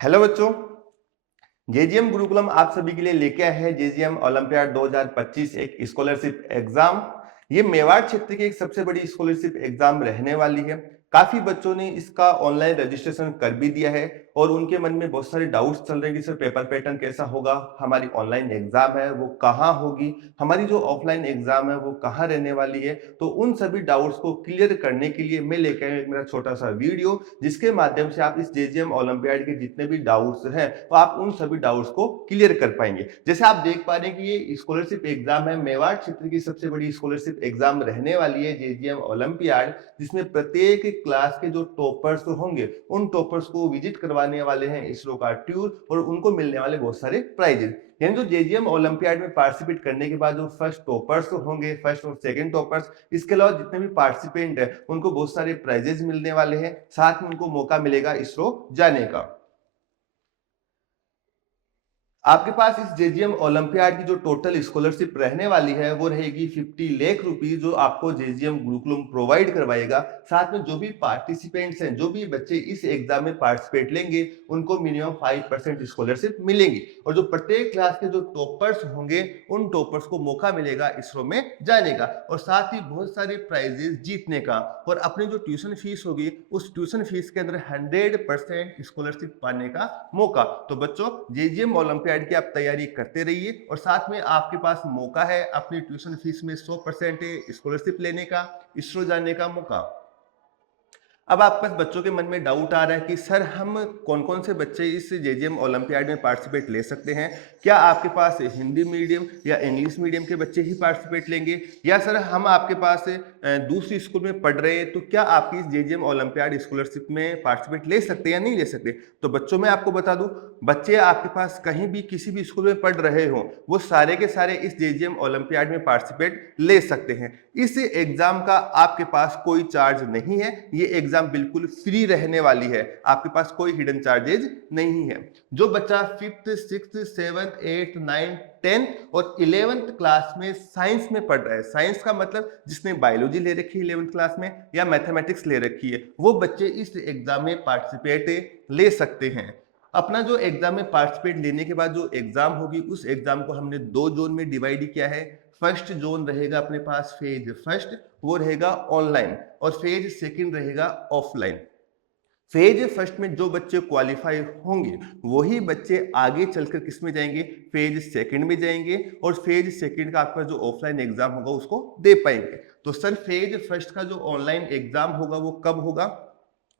Hello बच्चों। जेजीएम गुरुकुलम आप सभी के लिए लेके आया है जेजीएम ओलंपियाड 2025 एक स्कॉलरशिप एग्जाम। ये मेवाड़ क्षेत्र की एक सबसे बड़ी स्कॉलरशिप एग्जाम रहने वाली है। काफी बच्चों ने इसका ऑनलाइन रजिस्ट्रेशन कर भी दिया है और उनके मन में बहुत सारे डाउट्स चल रहे हैं कि सर पेपर पैटर्न कैसा होगा, हमारी ऑनलाइन एग्जाम है वो कहाँ होगी, हमारी जो ऑफलाइन एग्जाम है वो कहाँ रहने वाली है। तो उन सभी डाउट्स को क्लियर करने के लिए मैं लेकर आया एक मेरा छोटा सा वीडियो, जिसके माध्यम से आप इस जेजीएम ओलंपियाड के जितने भी डाउट्स हैं तो आप उन सभी डाउट्स को क्लियर कर पाएंगे। जैसे आप देख पा रहे हैं कि ये स्कॉलरशिप एग्जाम है, मेवाड़ क्षेत्र की सबसे बड़ी स्कॉलरशिप एग्जाम रहने वाली है जेजीएम ओलंपियाड, जिसमें प्रत्येक क्लास के जो टॉपर्स होंगे उन टॉपर्स को विजिट करवाने वाले हैं इसरो का टूर और उनको मिलने वाले बहुत सारे प्राइजेस। यानी जो जेजीएम ओलंपियाड में पार्टिसिपेट करने के बाद जो फर्स्ट टॉपर्स होंगे, फर्स्ट और सेकंड टॉपर्स, इसके अलावा जितने भी पार्टिसिपेंट है उनको बहुत सारे प्राइजेस मिलने वाले हैं, साथ में उनको मौका मिलेगा इसरो जाने का। आपके पास इस जेजीएम ओलंपियाड की जो टोटल स्कॉलरशिप रहने वाली है वो रहेगी 50 लाख रुपीस, जो आपको जेजीएम गुरुकुलम प्रोवाइड करवाएगा। साथ में जो भी पार्टिसिपेंट्स हैं, जो भी बच्चे इस एग्जाम में पार्टिसिपेट लेंगे, उनको मिनिमम 5% स्कॉलरशिप मिलेगी और जो प्रत्येक क्लास के जो टॉपर्स होंगे उन टॉपर्स को मौका मिलेगा इसरो में जाने का और साथ ही बहुत सारे प्राइजेस जीतने का। और अपनी जो ट्यूशन फीस होगी उस ट्यूशन फीस के अंदर 100% स्कॉलरशिप पाने का मौका। तो बच्चों, जेजीएम ओलंपियाड की आप तैयारी करते रहिए और साथ में आपके पास मौका है अपनी ट्यूशन फीस में 100% स्कॉलरशिप लेने का, इसरो जाने का मौका। अब आपके पास बच्चों के मन में डाउट आ रहा है कि सर हम कौन कौन से बच्चे इस जेजीएम ओलंपियाड में पार्टिसिपेट ले सकते हैं। क्या आपके पास हिंदी मीडियम या इंग्लिश मीडियम के बच्चे ही पार्टिसिपेट लेंगे, या सर हम आपके पास दूसरी स्कूल में पढ़ रहे हैं तो क्या आपकी इस जेजीएम ओलंपियाड स्कॉलरशिप में पार्टिसिपेट ले सकते हैं या नहीं ले सकते। तो बच्चों मैं आपको बता दूं, बच्चे आपके पास कहीं भी किसी भी स्कूल में पढ़ रहे हो वो सारे के सारे इस जेजीएम ओलंपियाड में पार्टिसिपेट ले सकते हैं। इस एग्जाम का आपके पास कोई चार्ज नहीं है, ये एग्जाम बिल्कुल फ्री रहने वाली है, आपके पास कोई हिडन चार्जेज नहीं है। जो बच्चा 5th 6th 7th 8th 9th 10th और 11th क्लास में साइंस में पढ़ रहा है, साइंस का मतलब जिसने बायोलॉजी ले रखी है 11th क्लास में या मैथमेटिक्स ले रखी है, वो बच्चे इस एग्जाम में पार्टिसिपेट ले सकते हैं। अपना जो एग्जाम में पार्टिसिपेट लेने के बाद जो एग्जाम होगी उस एग्जाम को हमने 2 जोन में डिवाइड किया है। फर्स्ट जोन रहेगा अपने पास फेज फर्स्ट, वो रहेगा ऑनलाइन, और फेज सेकंड रहेगा ऑफलाइन। फेज फर्स्ट में जो बच्चे क्वालिफाई होंगे वही बच्चे आगे चलकर किस में जाएंगे, फेज सेकंड में जाएंगे और फेज सेकंड का आपका जो ऑफलाइन एग्जाम होगा उसको दे पाएंगे। तो सर फेज फर्स्ट का जो ऑनलाइन एग्जाम होगा वो कब होगा।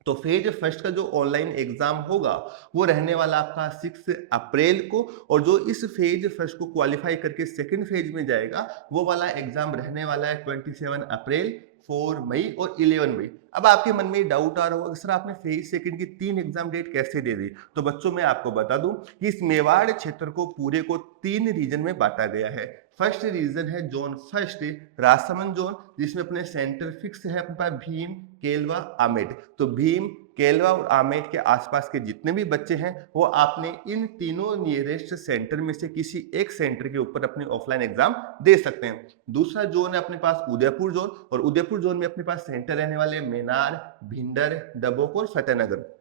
तो फेज फर्स्ट का जो ऑनलाइन एग्जाम होगा वो रहने वाला आपका 6 अप्रैल को, और जो इस फेज फर्स्ट को क्वालिफाई करके सेकंड फेज में जाएगा वो वाला एग्जाम रहने वाला है 27 अप्रैल, 4 मई और 11 मई। अब आपके मन में डाउट आ रहा होगा सर आपने फेज सेकंड की 3 एग्जाम डेट कैसे दे दी। तो बच्चों मैं आपको बता दूं कि इस मेवाड़ क्षेत्र को पूरे को 3 रीजन में बांटा गया है। फर्स्ट रीजन है जोन फर्स्ट, राजसमंद जोन, जिसमें अपने सेंटर फिक्स है अपने पास भीम, केलवा, आमेट। तो भीम, केलवा और आमेट के आसपास के जितने भी बच्चे हैं वो आपने इन तीनों नियरेस्ट सेंटर में से किसी एक सेंटर के ऊपर अपने ऑफलाइन एग्जाम दे सकते हैं। दूसरा जोन है अपने पास उदयपुर जोन, और उदयपुर जोन में अपने पास सेंटर रहने वाले मेनार, भिंडर, डबोक और फतेहनगर।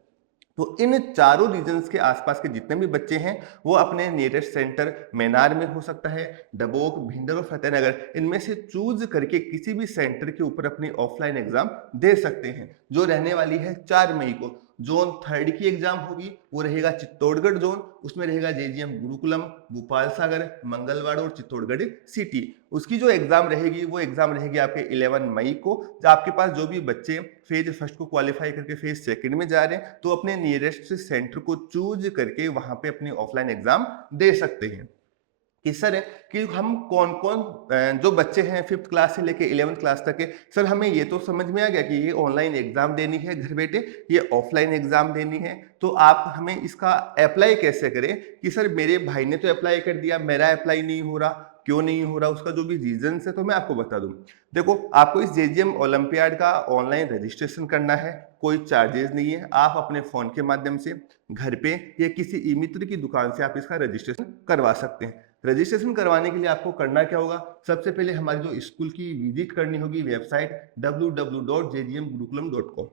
तो इन चारों रीजन्स के आसपास के जितने भी बच्चे हैं वो अपने नियरेस्ट सेंटर मेनार में हो सकता है, डबोक, भिंडर और फतेहनगर, इनमें से चूज करके किसी भी सेंटर के ऊपर अपनी ऑफलाइन एग्जाम दे सकते हैं, जो रहने वाली है 4 मई को। जोन थर्ड की एग्जाम होगी वो रहेगा चित्तौड़गढ़ जोन, उसमें रहेगा जेजीएम गुरुकुलम, भोपाल सागर, मंगलवाड़ और चित्तौड़गढ़ सिटी। उसकी जो एग्जाम रहेगी वो एग्जाम रहेगी आपके 11 मई को। जब आपके पास जो भी बच्चे फेज फर्स्ट को क्वालिफाई करके फेज सेकंड में जा रहे हैं तो अपने नियरेस्ट सेंटर को चूज करके वहां पे अपनी ऑफलाइन एग्जाम दे सकते हैं। कि सर कि हम कौन कौन जो बच्चे हैं 5th क्लास से लेके 11th क्लास तक के, सर हमें ये तो समझ में आ गया कि ये ऑनलाइन एग्जाम देनी है घर बैठे, ये ऑफलाइन एग्जाम देनी है, तो आप हमें इसका अप्लाई कैसे करें। कि सर मेरे भाई ने तो अप्लाई कर दिया, मेरा अप्लाई नहीं हो रहा, क्यों नहीं हो रहा, उसका जो भी रीजन है तो मैं आपको बता दूं। देखो, आपको इस जेजीएम ओलंपियाड का ऑनलाइन रजिस्ट्रेशन करना है, कोई चार्जेस नहीं है, आप अपने फोन के माध्यम से घर पे या किसी ई मित्र की दुकान से आप इसका रजिस्ट्रेशन करवा सकते हैं। रजिस्ट्रेशन करवाने के लिए आपको करना क्या होगा, सबसे पहले हमारी जो स्कूल की विजिट करनी होगी वेबसाइट www.jgmgurukulam.com।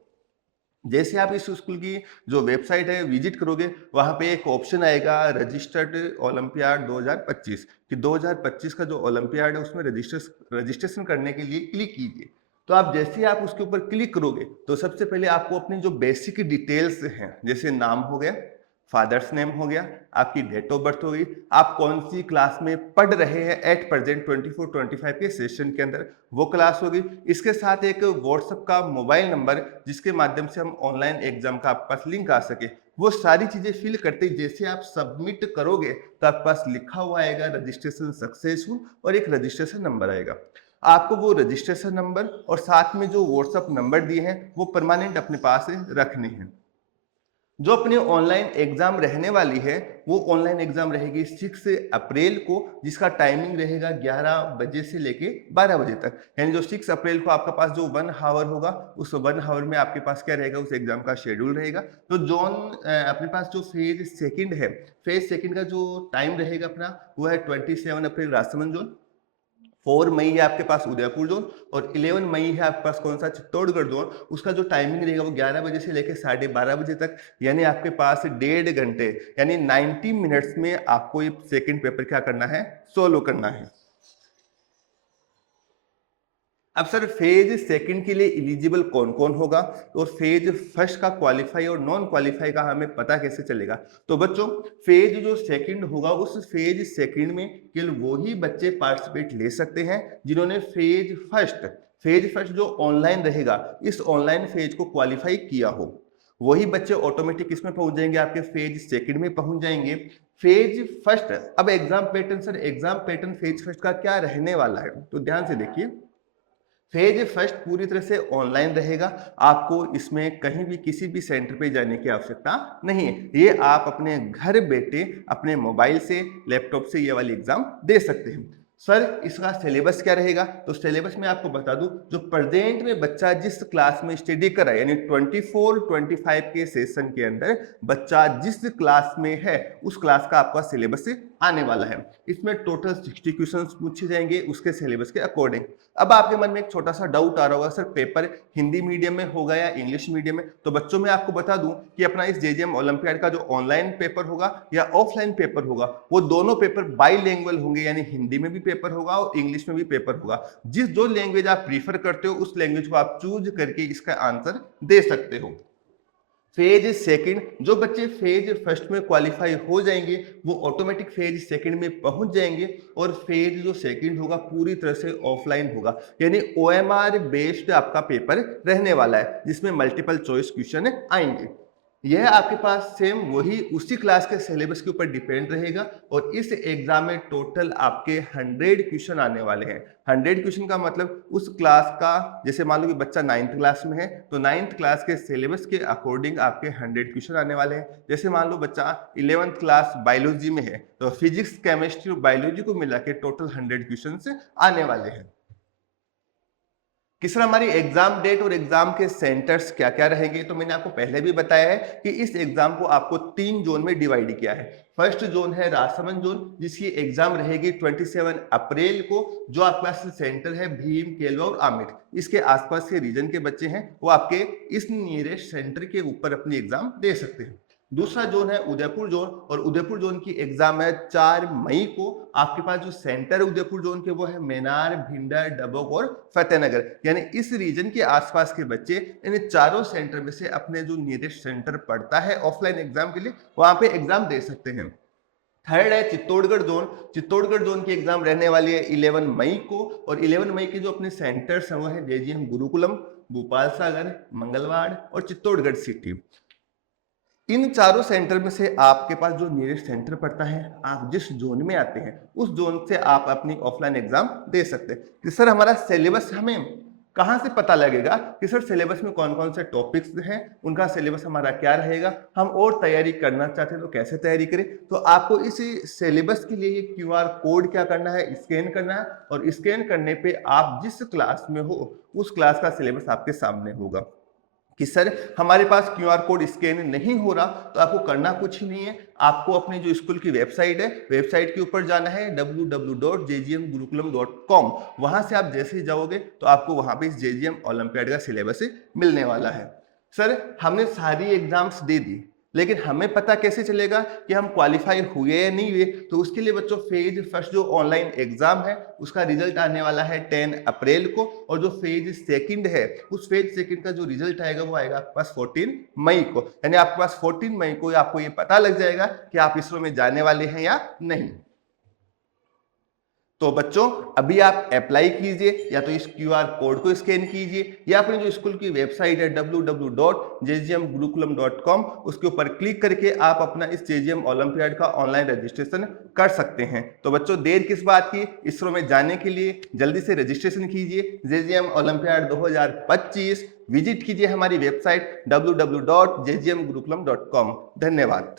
जैसे आप इस स्कूल की जो वेबसाइट है विजिट करोगे, वहाँ पे एक ऑप्शन आएगा रजिस्टर्ड ओलंपियाड 2025 कि 2025 का जो ओलंपियाड है उसमें रजिस्ट्रेशन करने के लिए क्लिक कीजिए। तो आप जैसे ही आप उसके ऊपर क्लिक करोगे तो सबसे पहले आपको अपनी जो बेसिक डिटेल्स हैं, जैसे नाम हो गया, फादर्स नेम हो गया, आपकी डेट ऑफ बर्थ हो गई, आप कौन सी क्लास में पढ़ रहे हैं एट प्रेजेंट 24-25 के सेशन के अंदर, वो क्लास होगी। इसके साथ एक व्हाट्सएप का मोबाइल नंबर जिसके माध्यम से हम ऑनलाइन एग्जाम का आपके पास लिंक आ सके, वो सारी चीजें फिल करते ही जैसे आप सबमिट करोगे तो आपके पास लिखा हुआ आएगा रजिस्ट्रेशन सक्सेसफुल और एक रजिस्ट्रेशन नंबर आएगा। आपको वो रजिस्ट्रेशन नंबर और साथ में जो व्हाट्सएप नंबर दिए हैं वो परमानेंट अपने पास रखने हैं। जो अपनी ऑनलाइन एग्जाम रहने वाली है वो ऑनलाइन एग्जाम रहेगी 6 अप्रैल को, जिसका टाइमिंग रहेगा 11 बजे से लेके 12 बजे तक। यानी जो 6 अप्रैल को आपका पास जो 1 हावर होगा, उस 1 हावर में आपके पास क्या रहेगा, उस एग्जाम का शेड्यूल रहेगा। तो अपने पास जो फेज सेकंड है, फेज सेकंड का जो टाइम रहेगा अपना, वो है 27 अप्रैल राजसमंद जोन, 4 मई है आपके पास उदयपुर जोन, और 11 मई है आपके पास कौन सा, चित्तौड़गढ़ जोन। उसका जो टाइमिंग रहेगा वो 11 बजे से लेकर 12:30 बजे तक, यानी आपके पास 1.5 घंटे यानी 90 मिनट्स में आपको ये सेकंड पेपर क्या करना है, सोल्व करना है। अब सर फेज सेकंड के लिए एलिजिबल कौन कौन होगा, और फेज फर्स्ट का क्वालिफाई और नॉन क्वालिफाई का हमें पता कैसे चलेगा। तो बच्चों फेज जो सेकंड होगा, उस फेज सेकंड में केवल वही बच्चे पार्टिसिपेट ले सकते हैं जिन्होंने फेज फर्स्ट जो ऑनलाइन रहेगा, इस ऑनलाइन फेज को क्वालिफाई किया हो। वही बच्चे ऑटोमेटिक इसमें पहुंच जाएंगे, आपके फेज सेकंड में पहुंच जाएंगे। फेज फर्स्ट, अब exam pattern sir, exam pattern phase first का क्या रहने वाला है, तो ध्यान से देखिए। फेज फर्स्ट पूरी तरह से ऑनलाइन रहेगा, आपको इसमें कहीं भी किसी भी सेंटर पे जाने की आवश्यकता नहीं है। ये आप अपने घर बैठे अपने मोबाइल से, लैपटॉप से ये वाली एग्जाम दे सकते हैं। सर इसका सिलेबस क्या रहेगा, तो सिलेबस में आपको बता दूं, जो प्रेजेंट में बच्चा जिस क्लास में स्टडी कर रहा है, यानी 24-25 के सेशन के अंदर बच्चा जिस क्लास में है, उस क्लास का आपका सिलेबस आने वाला है। इसमें टोटल 60 क्वेश्चंस पूछे जाएंगे उसके सिलेबस के अकॉर्डिंग। अब आपके मन में एक छोटा सा डाउट आ रहा होगा, सर पेपर हिंदी मीडियम में होगा या इंग्लिश मीडियम में। तो बच्चों में आपको बता दूं कि अपना इस जेजीएम ओलंपियाड का जो ऑनलाइन पेपर होगा या ऑफलाइन पेपर होगा, वो दोनों पेपर बाईलिंगुअल होंगे, यानी हिंदी में भी पेपर होगा और इंग्लिश में भी पेपर होगा। जिस जो लैंग्वेज आप प्रीफर करते हो उस लैंग्वेज को आप चूज करके इसका आंसर दे सकते हो। फेज सेकंड, जो बच्चे फेज फर्स्ट में क्वालिफाई हो जाएंगे वो ऑटोमेटिक फेज सेकंड में पहुंच जाएंगे, और फेज जो सेकंड होगा पूरी तरह से ऑफलाइन होगा, यानी ओएमआर बेस्ड आपका पेपर रहने वाला है, जिसमें मल्टीपल चॉइस क्वेश्चन आएंगे। यह आपके पास सेम वही उसी क्लास के सिलेबस के ऊपर डिपेंड रहेगा, और इस एग्जाम में टोटल आपके 100 क्वेश्चन आने वाले हैं। 100 क्वेश्चन का मतलब उस क्लास का, जैसे मान लो कि बच्चा 9th क्लास में है तो 9th क्लास के सिलेबस के अकॉर्डिंग आपके 100 क्वेश्चन आने वाले हैं। जैसे मान लो बच्चा 11th क्लास बायोलॉजी में है तो फिजिक्स, केमिस्ट्री और बायोलॉजी को मिला के टोटल 100 क्वेश्चन आने वाले हैं। किस तरह हमारी एग्जाम डेट और एग्जाम के सेंटर्स क्या क्या रहेंगे, तो मैंने आपको पहले भी बताया है कि इस एग्जाम को आपको 3 जोन में डिवाइड किया है। फर्स्ट जोन है राजसमंद जोन, जिसकी एग्जाम रहेगी 27 अप्रैल को, जो आपके पास सेंटर है भीम, केलवा और आमेर, इसके आसपास के रीजन के बच्चे हैं वो आपके इस नियरेस्ट सेंटर के ऊपर अपनी एग्जाम दे सकते हैं। दूसरा जोन है उदयपुर जोन, और उदयपुर जोन की एग्जाम है 4 मई को। आपके पास जो सेंटर है उदयपुर जोन के वो है मेनार, भिंडर, डबोक और फतेहनगर, यानी इस रीजन के आसपास के बच्चे इन चारों सेंटर में से अपने जो नियरेस्ट सेंटर पड़ता है ऑफलाइन एग्जाम के लिए, वहां पे एग्जाम दे सकते हैं। थर्ड है चित्तौड़गढ़ जोन, चित्तौड़गढ़ जोन की एग्जाम रहने वाली है 11 मई को, और 11 मई के जो अपने सेंटर्स हैं वो है जेजीएम गुरुकुलम, भोपाल सागर, मंगलवाड़ और चित्तौड़गढ़ सिटी। इन चारों सेंटर में से आपके पास जो नियरेस्ट सेंटर पड़ता है, आप जिस जोन में आते हैं उस जोन से आप अपनी ऑफलाइन एग्जाम दे सकते हैं। कि सर हमारा सिलेबस हमें कहाँ से पता लगेगा कि सर सिलेबस में कौन कौन से टॉपिक्स हैं, उनका सिलेबस हमारा क्या रहेगा, हम और तैयारी करना चाहते हैं तो कैसे तैयारी करें। तो आपको इसी सिलेबस के लिए QR कोड क्या करना है, स्कैन करना है, और स्कैन करने पे आप जिस क्लास में हो उस क्लास का सिलेबस आपके सामने होगा। कि सर हमारे पास QR कोड स्कैन नहीं हो रहा, तो आपको करना कुछ ही नहीं है, आपको अपनी जो स्कूल की वेबसाइट है, वेबसाइट के ऊपर जाना है www.jgmgurukulam.com। वहां से आप जैसे ही जाओगे तो आपको वहां पे इस जेजीएम ओलंपियाड का सिलेबस मिलने वाला है। सर हमने सारी एग्जाम्स दे दी, लेकिन हमें पता कैसे चलेगा कि हम क्वालिफाई हुए या नहीं हुए? तो उसके लिए बच्चों फेज फर्स्ट जो ऑनलाइन एग्जाम है उसका रिजल्ट आने वाला है 10 अप्रैल को, और जो फेज सेकंड है उस फेज सेकंड का जो रिजल्ट आएगा वो आएगा आपके पास 14 मई को। यानी आपके पास 14 मई को आपको ये पता लग जाएगा कि आप इसरो में जाने वाले हैं या नहीं। तो बच्चों अभी आप अप्लाई कीजिए, या तो इस क्यूआर कोड को स्कैन कीजिए या अपनी जो स्कूल की वेबसाइट है www.jgmgurukulam.com उसके ऊपर क्लिक करके आप अपना इस जेजीएम ओलंपियाड का ऑनलाइन रजिस्ट्रेशन कर सकते हैं। तो बच्चों देर किस बात की, इसरो में जाने के लिए जल्दी से रजिस्ट्रेशन कीजिए। जेजीएम ओलंपियाड 2025 विजिट कीजिए हमारी वेबसाइट www.jgmgurukulam.com। धन्यवाद।